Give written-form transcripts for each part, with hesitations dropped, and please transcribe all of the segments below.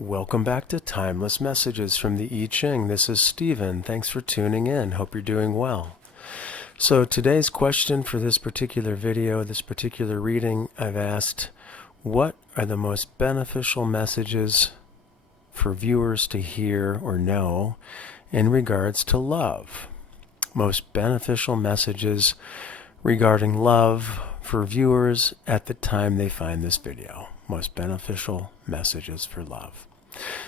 Welcome back to Timeless Messages from the I Ching. This is Stephen. Thanks for tuning in. Hope you're doing well. So today's question for this particular video, this particular reading, I've asked, what are the most beneficial messages for viewers to hear or know in regards to love? Most beneficial messages regarding love for viewers at the time they find this video. Most beneficial messages for love.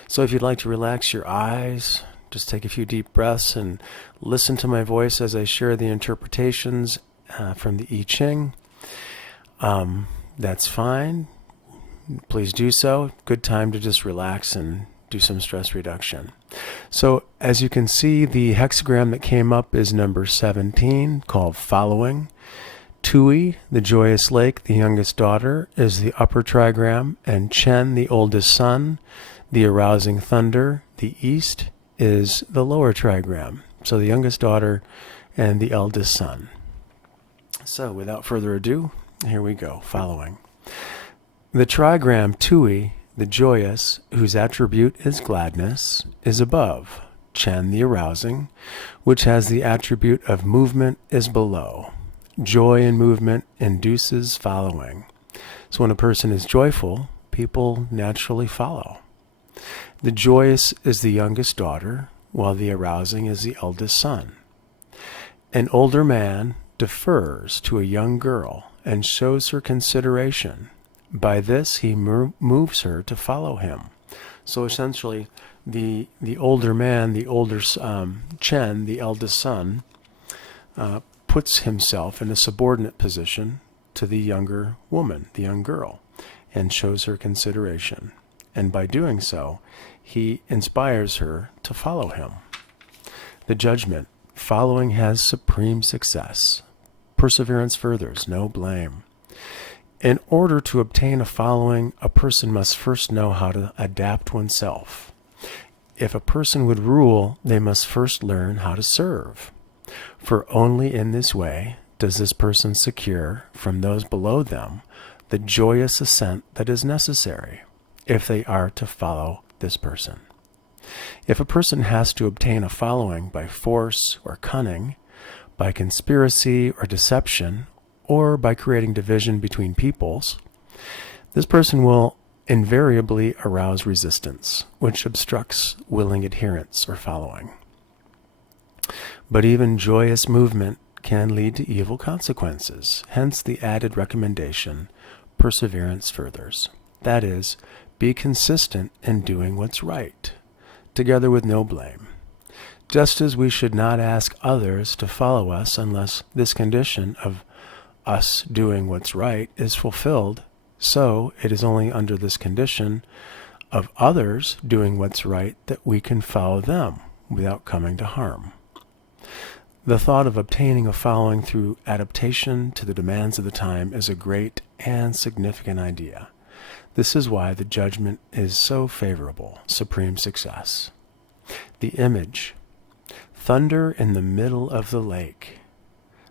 So if you'd like to relax your eyes, just take a few deep breaths and listen to my voice as I share the interpretations from the I Ching. That's fine. Please do so. Good time to just relax and do some stress reduction. So as you can see, the hexagram that came up is number 17, called Following. Tui, the joyous lake, the youngest daughter, is the upper trigram, and Chen, the oldest son, the arousing thunder, the east, is the lower trigram. So the youngest daughter and the eldest son. So without further ado, here we go, following. The trigram Tui, the joyous, whose attribute is gladness, is above. Chen, the arousing, which has the attribute of movement, is below. Joy and movement induces following. So when a person is joyful, people naturally follow. The joyous is the youngest daughter, while the arousing is the eldest son. An older man defers to a young girl and shows her consideration. By this he moves her to follow him. So essentially, the older man, the older Chen, the eldest son, puts himself in a subordinate position to the younger woman, the young girl, and shows her consideration. And by doing so, he inspires her to follow him. The judgment, following has supreme success. Perseverance furthers, no blame. In order to obtain a following, a person must first know how to adapt oneself. If a person would rule, they must first learn how to serve. For only in this way does this person secure from those below them the joyous ascent that is necessary if they are to follow this person. If a person has to obtain a following by force or cunning, by conspiracy or deception, or by creating division between peoples, this person will invariably arouse resistance, which obstructs willing adherence or following. But even joyous movement can lead to evil consequences, hence the added recommendation, perseverance furthers. That is, be consistent in doing what's right, together with no blame. Just as we should not ask others to follow us unless this condition of us doing what's right is fulfilled, so it is only under this condition of others doing what's right that we can follow them without coming to harm. The thought of obtaining a following through adaptation to the demands of the time is a great and significant idea. This is why the judgment is so favorable, supreme success. The image, thunder in the middle of the lake,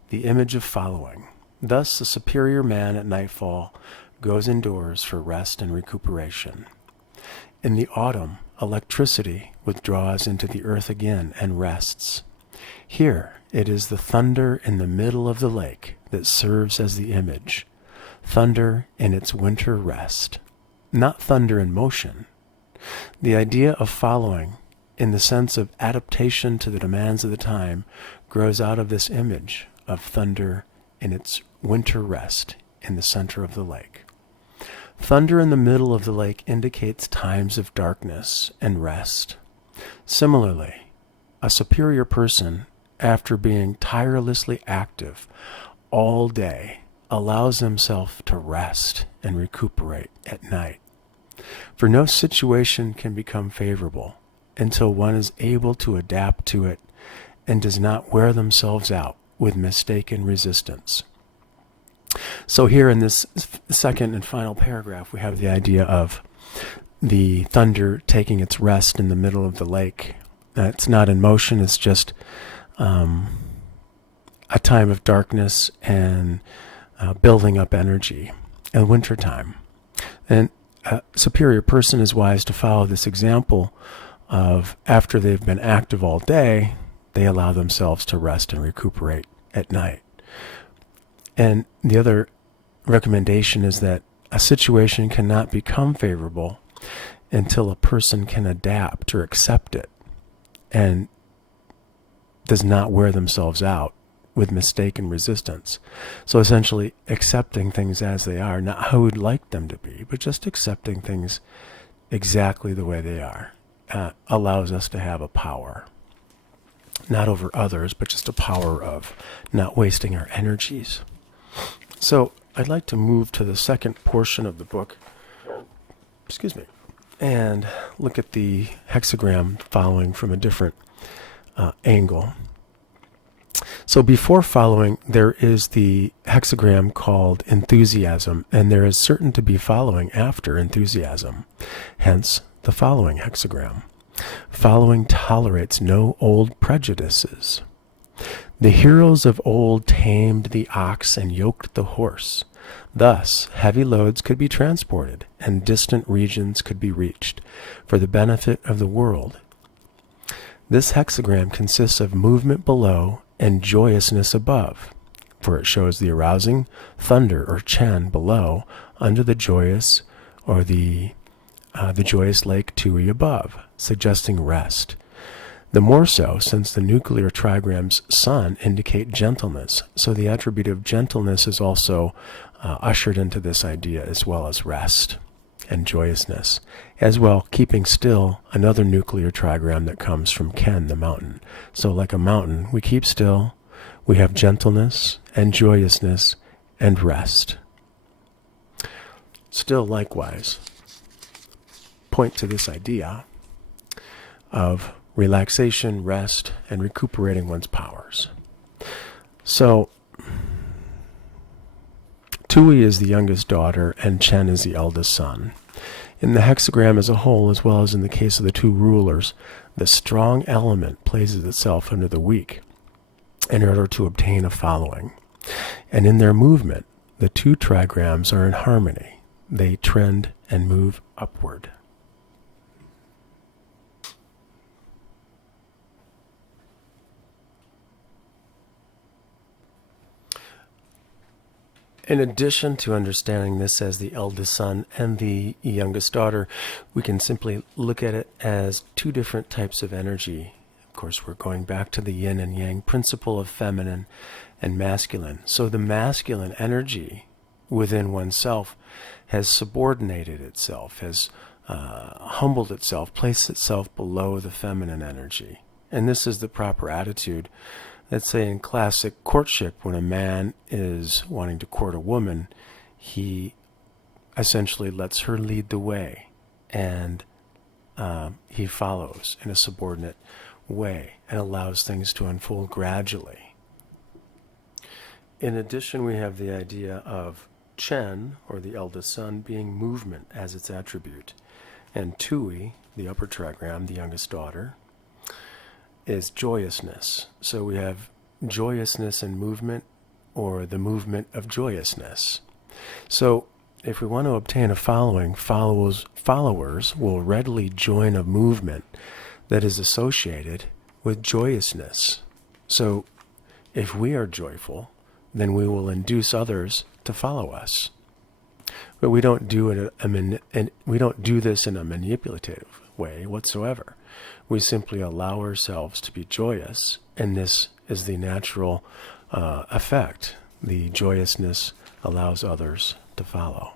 the image of following. Thus the superior man at nightfall goes indoors for rest and recuperation. In the autumn, electricity withdraws into the earth again and rests. Here it is the thunder in the middle of the lake that serves as the image, thunder in its winter rest, not thunder in motion. The idea of following, in the sense of adaptation to the demands of the time, grows out of this image of thunder in its winter rest in the center of the lake. Thunder in the middle of the lake indicates times of darkness and rest. Similarly, a superior person, after being tirelessly active all day, allows himself to rest and recuperate at night. For no situation can become favorable until one is able to adapt to it and does not wear themselves out with mistaken resistance. So here in this second and final paragraph, we have the idea of the thunder taking its rest in the middle of the lake. It's not in motion, it's just a time of darkness and building up energy in wintertime. And a superior person is wise to follow this example of, after they've been active all day, they allow themselves to rest and recuperate at night. And the other recommendation is that a situation cannot become favorable until a person can adapt or accept it and does not wear themselves out with mistaken resistance. So essentially accepting things as they are, not how we'd like them to be, but just accepting things exactly the way they are, allows us to have a power, not over others, but just a power of not wasting our energies. So I'd like to move to the second portion of the book, and look at the hexagram following from a different angle. So before following, there is the hexagram called enthusiasm, and there is certain to be following after enthusiasm. Hence, the following hexagram. Following tolerates no old prejudices. The heroes of old tamed the ox and yoked the horse. Thus, heavy loads could be transported, and distant regions could be reached, for the benefit of the world. This hexagram consists of movement below and joyousness above, for it shows the arousing thunder or Chen below, under the joyous or the joyous lake Tui above, suggesting rest. The more so since the nuclear trigram's sun indicate gentleness, so the attribute of gentleness is also ushered into this idea, as well as rest and joyousness. As well, keeping still, another nuclear trigram that comes from Ken, the mountain. So like a mountain, we keep still, we have gentleness and joyousness and rest. Still, likewise, point to this idea of relaxation, rest, and recuperating one's powers. So, Tui is the youngest daughter, and Chen is the eldest son. In the hexagram as a whole, as well as in the case of the two rulers, the strong element places itself under the weak in order to obtain a following. And in their movement, the two trigrams are in harmony. They trend and move upward. In addition to understanding this as the eldest son and the youngest daughter, we can simply look at it as two different types of energy. Of course, we're going back to the yin and yang principle of feminine and masculine. So the masculine energy within oneself has subordinated itself, has humbled itself, placed itself below the feminine energy. And this is the proper attitude. Let's say in classic courtship, when a man is wanting to court a woman, he essentially lets her lead the way, and he follows in a subordinate way and allows things to unfold gradually. In addition, we have the idea of Chen, or the eldest son, being movement as its attribute, and Tui, the upper trigram, the youngest daughter, is joyousness. So we have joyousness and movement, or the movement of joyousness. So if we want to obtain a following, followers will readily join a movement that is associated with joyousness. So if we are joyful, then we will induce others to follow us. But we don't do this in a manipulative way whatsoever. We simply allow ourselves to be joyous, and this is the natural effect. The joyousness allows others to follow.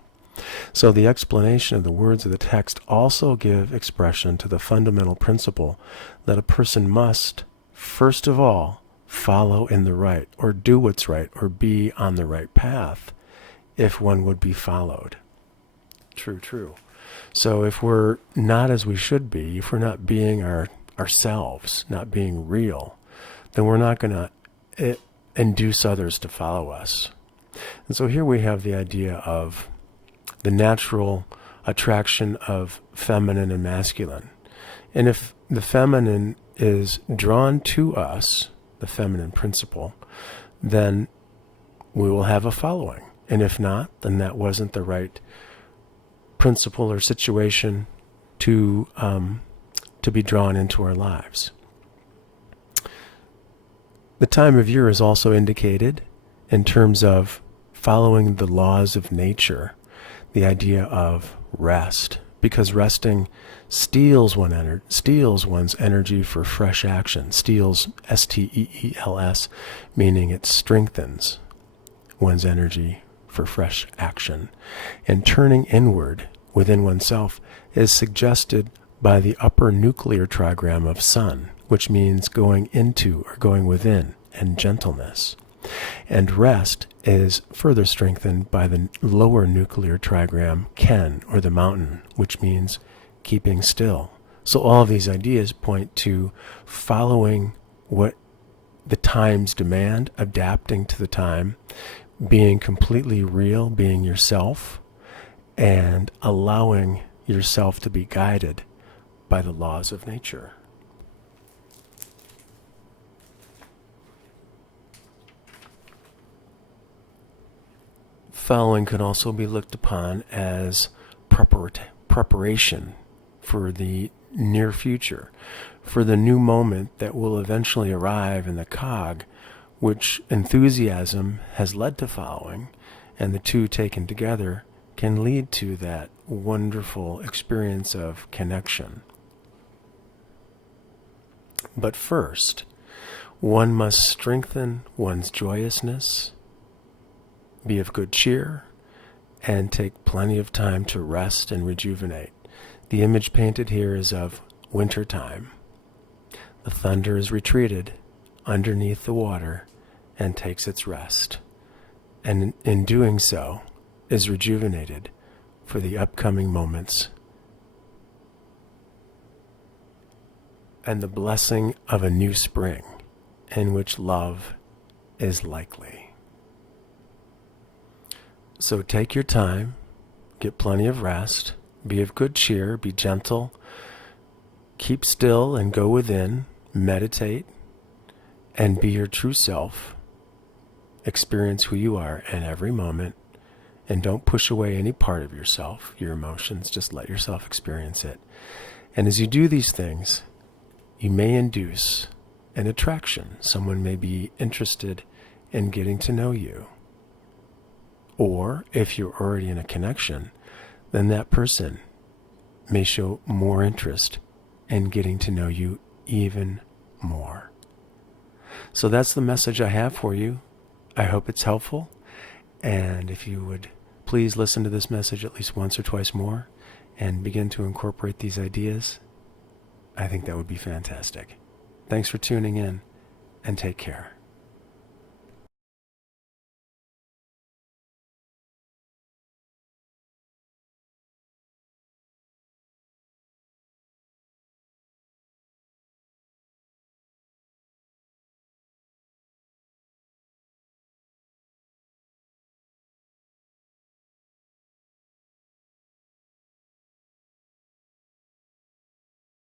So the explanation of the words of the text also give expression to the fundamental principle that a person must, first of all, follow in the right, or do what's right, or be on the right path, if one would be followed. True. So if we're not as we should be, if we're not being ourselves, not being real, then we're not going to induce others to follow us. And so here we have the idea of the natural attraction of feminine and masculine. And if the feminine is drawn to us, the feminine principle, then we will have a following. And if not, then that wasn't the right principle or situation to be drawn into our lives. The time of year is also indicated in terms of following the laws of nature, the idea of rest, because resting steals one's energy for fresh action. Steals, S-T-E-E-L-S, meaning it strengthens one's energy for fresh action. And turning inward within oneself is suggested by the upper nuclear trigram of sun, which means going into or going within, and gentleness. And rest is further strengthened by the lower nuclear trigram, Ken, or the mountain, which means keeping still. So all of these ideas point to following what the times demand, adapting to the time, being completely real, being yourself, and allowing yourself to be guided by the laws of nature. Following can also be looked upon as preparation for the near future, for the new moment that will eventually arrive in the cog, which enthusiasm has led to following, and the two taken together can lead to that wonderful experience of connection. But first, one must strengthen one's joyousness, be of good cheer, and take plenty of time to rest and rejuvenate. The image painted here is of winter time. The thunder is retreated underneath the water and takes its rest, and in doing so is rejuvenated for the upcoming moments and the blessing of a new spring in which love is likely. So take your time, get plenty of rest, be of good cheer, be gentle, keep still and go within, meditate, and be your true self. Experience who you are in every moment, and don't push away any part of yourself, your emotions, just let yourself experience it. And as you do these things, you may induce an attraction. Someone may be interested in getting to know you. Or if you're already in a connection, then that person may show more interest in getting to know you even more. So that's the message I have for you. I hope it's helpful. And if you would please listen to this message at least once or twice more and begin to incorporate these ideas, I think that would be fantastic. Thanks for tuning in, and take care.